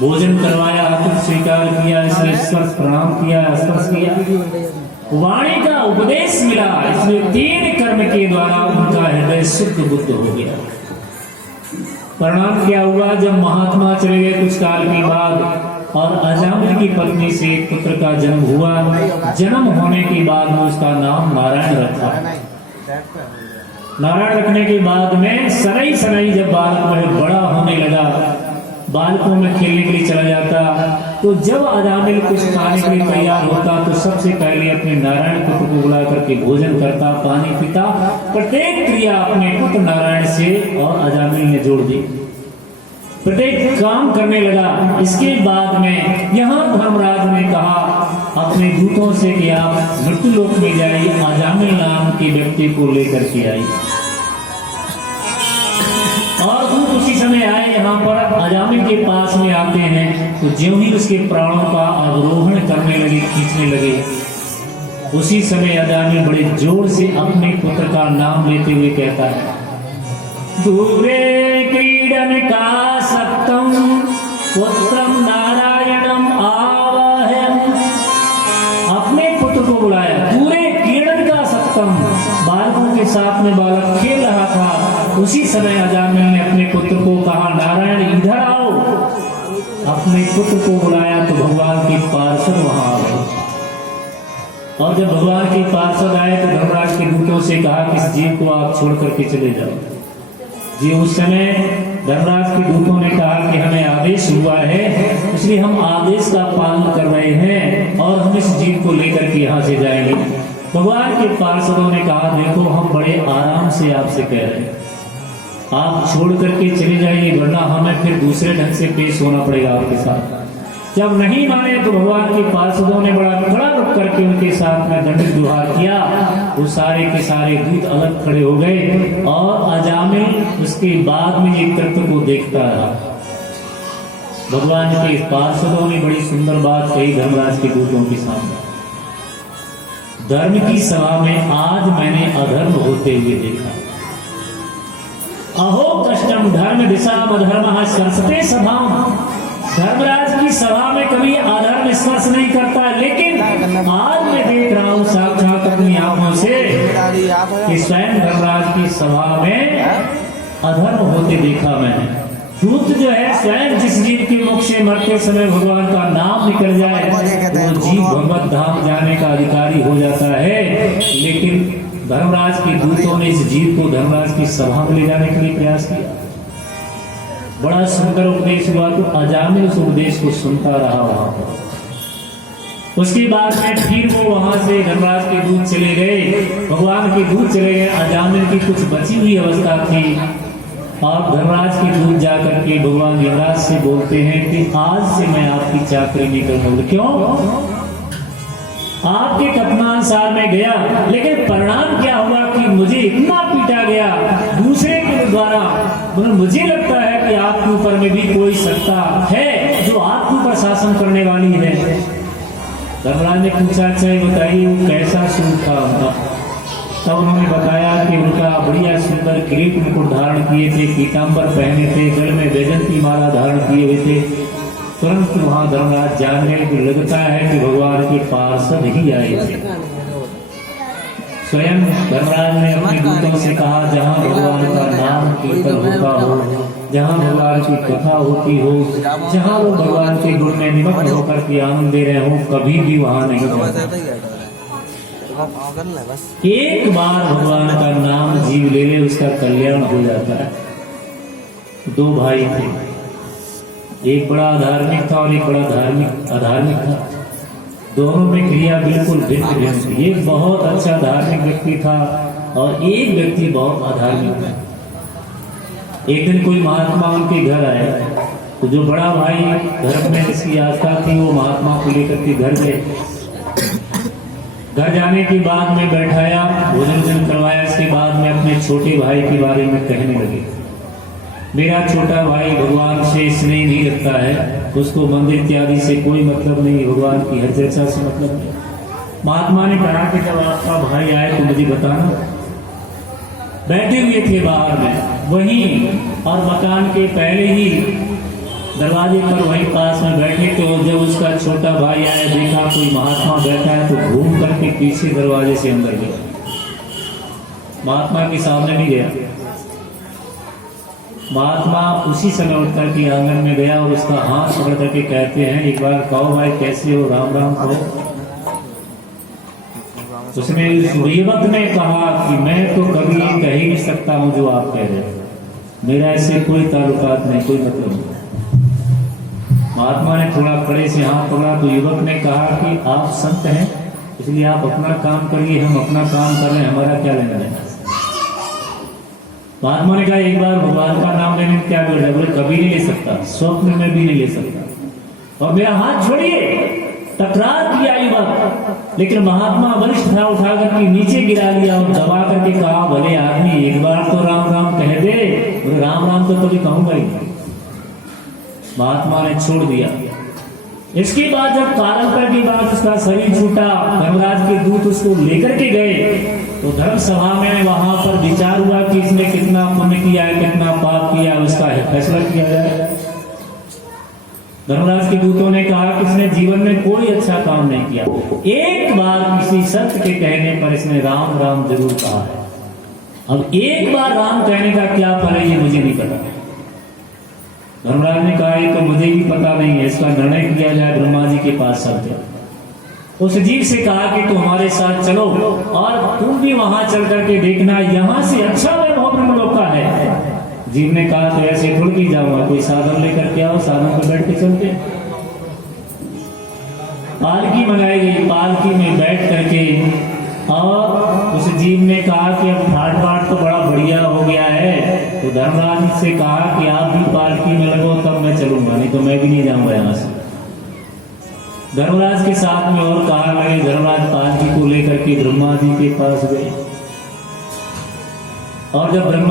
भोजन करवाया, आतिथ्य स्वीकार किया, स्पर्श प्रणाम किया, स्पर्श किया, वाणी का उपदेश मिला। इसलिए 3 कर्म के द्वारा उनका हृदय शुद्ध बुद्ध हो गया। परिणाम क्या हुआ? जब महात्मा चले गए कुछ काल के बाद और अजामिल की पत्नी से एक पुत्र का जन्म हुआ। जन्म होने के बाद में उसका नाम नारायण रखा। नारायण रखने के बाद में सनई सनई जब बालक में बड़ा होने लगा, बालकों में खेलने के लिए चला जाता, तो जब अजामिल कुछ खाने के लिए तैयार होता तो सबसे पहले अपने नारायण पुत्र को बुला करके भोजन करता, पानी पीता। प्रत्येक क्रिया अपने पुत्र नारायण से और अजामिल ने जोड़ दी, प्रत्येक काम करने लगा। इसके बाद में यहाँ धर्मराज ने कहा अपने दूतों से कि आप मृत्यु लोक में जाइए, अजामिल नाम के व्यक्ति को लेकर के आई। और दूत उसी समय आए यहाँ पर, अजामिल के पास में आते हैं तो ज्यों ही उसके प्राणों का अवरोहण करने लगे, खींचने लगे, उसी समय अजामिल बड़े जोर से अपने पुत्र का नाम लेते हुए कहता है, दूरे क्रीडन का सप्तम पुत्रम नारायणम आवाहयम्। अपने पुत्र को बुलाया, दूरे क्रीडन का सप्तम, बालकों के साथ में बालक खेल रहा था। उसी समय अजामिल ने अपने पुत्र को कहा, नारायण इधर आओ। अपने पुत्र को बुलाया तो भगवान के पार्षद वहां आ गए। और जब भगवान के पार्षद आए तो धर्मराज के दूतों से कहा कि इस जीव को आप छोड़ करके चले जाओ। जी उस समय धर्मराज के दूतों ने कहा कि हमें आदेश हुआ है, इसलिए हम आदेश का पालन कर रहे हैं और हम इस जीव को लेकर के यहाँ से जाएंगे। भगवान के पार्षदों ने कहा, देखो हम बड़े आराम से आपसे कह रहे हैं, आप छोड़ करके चले जाइए, वरना हमें फिर दूसरे ढंग से पेश होना पड़ेगा आपके साथ। जब नहीं माने तो भगवान के पार्षदों ने बड़ा खड़ा रुक करके उनके साथ में दंडित व्यवहार किया। वो सारे के सारे दूत अलग खड़े हो गए और अजामिल उसके बाद में ये कृत्य को देखता रहा। भगवान के पार्षदों ने बड़ी सुंदर बात कही धर्मराज के दूतों के सामने, धर्म की सभा में आज मैंने अधर्म होते हुए देखा। अहो कष्टम धर्म दिशाम अधर्म स्पर्शते सभाम। धर्मराज की सभा में कभी अधर्म स्पर्श नहीं करता, लेकिन आज मैं देख रहा हूँ साक्षात अपनी आंखों से कि स्वयं धर्मराज की सभा में अधर्म होते देखा मैंने। दूत जो है स्वयं जिस जीव के मुख से मरते समय भगवान का नाम निकल जाए वो जीव भगवत धाम जाने का अधिकारी हो जाता है, लेकिन धर्मराज के दूतों ने इस जीव को धर्मराज की सभा में ले जाने के लिए प्रयास किया। बड़ा सुंदर उपदेश हुआ तो अजामिल उस उपदेश को सुनता रहा वहां पर। उसके बाद में फिर वो वहां से धर्मराज के दूत चले गए, भगवान के दूत चले गए। अजामिल की कुछ बची हुई अवस्था थी और धर्मराज के दूत जाकर के भगवान यमराज से बोलते हैं कि आज से मैं आपकी चाकरी नहीं करूंगा। क्यों? आपके कथनानुसार में गया, लेकिन परिणाम क्या हुआ कि मुझे इतना पीटा गया दूसरे के द्वारा। मुझे लगता है कि आपके ऊपर में भी कोई सत्ता है जो आपके ऊपर शासन करने वाली है। धर्मराज ने पूछा, अच्छा ये बताइए कैसा सूट था उनका? तब उन्होंने बताया कि उनका बढ़िया सुंदर किरीट मुकुट धारण किए थे, पीताम्बर पहने थे, गले में वैजंती माला धारण किए हुए थे। तुरंत वहां धर्मराज जान गए कि लगता है कि भगवान के पार्षद ही आए थे। स्वयं धर्मराज ने अपने दूतों से कहा, जहाँ भगवान का नाम कीर्तन होता हो, जहाँ भगवान की कथा होती हो, जहाँ वो भगवान के गुण में निमग्न होकर के आनंद दे रहे हो, कभी भी वहां नहीं जाता। एक बार भगवान का नाम जीव ले ले उसका कल्याण हो जाता है। 2 भाई थे, एक बड़ा धार्मिक था और एक बड़ा अधार्मिक था। दोनों में क्रिया बिल्कुल भिन्न भिन्न थी। एक बहुत अच्छा धार्मिक व्यक्ति था और एक व्यक्ति बहुत अधार्मिक था। एक दिन कोई महात्मा उनके घर आया तो जो बड़ा भाई धर्म में जिसकी आस्था थी वो महात्मा को लेकर के घर गए। घर जाने के बाद में बैठाया, भोजन करवाया। इसके बाद में अपने छोटे भाई के बारे में कहने लगे, मेरा छोटा भाई भगवान से स्नेह नहीं रखता है, उसको मंदिर इत्यादि से कोई मतलब नहीं, भगवान की हर चर्चा से मतलब नहीं। महात्मा ने कहा कि जब आपका भाई आए तो मुझे बताना। बैठे हुए थे बाहर में वहीं, और मकान के पहले ही दरवाजे पर वहीं पास में बैठे तो जब उसका छोटा भाई आया, देखा कोई महात्मा बैठा है तो घूम करके पीछे दरवाजे से अंदर गया। महात्मा के सामने नहीं गया। महात्मा उसी समय उठ करके आंगन में गया और उसका हाथ पकड़ करके कहते हैं, एक बार कहो भाई कैसे हो, राम राम कहो। उसने उस युवक ने कहा कि मैं तो कभी ये कह ही नहीं सकता हूं जो आप कह रहे हो, मेरा ऐसे कोई ताल्लुकात नहीं, कोई मतलब नहीं। महात्मा ने थोड़ा कड़े से हाथ पकड़ा तो युवक ने कहा कि आप संत हैं इसलिए आप अपना काम करिए, हम अपना काम कर रहे हैं, हमारा क्या लेना देना। महात्मा ने कहा एक बार भगवान का नाम लेने में क्या बोल, बोले कभी नहीं ले सकता, स्वप्न में भी नहीं ले सकता। और मेरा हाथ छोड़िए, तकरार किया युवक, लेकिन महात्मा वरिष्ठ था, उठा करके नीचे गिरा लिया और दबा करके कहा, भले आदमी एक बार तो राम राम कह दे। बोले राम राम तो कभी कहूंगा ही। महात्मा ने छोड़ दिया। इसके बाद जब कालांतर के बाद उसका शरीर छूटा, धर्मराज के दूत उसको लेकर के गए तो धर्म सभा में वहां पर विचार हुआ कि इसने कितना पुण्य किया है, कितना पाप किया है, उसका फैसला किया जाए। धर्मराज के दूतों ने कहा कि इसने जीवन में कोई अच्छा काम नहीं किया, एक बार किसी संत के कहने पर इसने राम राम जरूर कहा है। अब एक बार राम कहने का क्या फल है ये मुझे नहीं पता। धर्मराज ने कहा ये तो मुझे भी पता नहीं है, इसका निर्णय किया जाए, ब्रह्मा जी के पास चलते। उस जीव से कहा कि तुम हमारे साथ चलो और तुम भी वहां चल करके देखना, यहां से अच्छा वैभव ब्रह्मलोक का है। जीव ने कहा तो ऐसे थोड़ के जाऊंगा, कोई साधन लेकर के आओ, साधन पर बैठ के चलते। पालकी मंगाई गई, पालकी में बैठ करके, और उस जीव ने कहा कि अब ठाट बाट तो बड़ा बढ़िया हो गया है, तो धर्मराज से कहा कि आप भी पालकी में लगो तब मैं चलूंगा, नहीं तो मैं भी नहीं जाऊंगा यहां से। धर्मराज के साथ में और कहा लगे, धर्मराज पालकी को लेकर के ब्रह्मा जी के पास गए और जब ब्रह्मा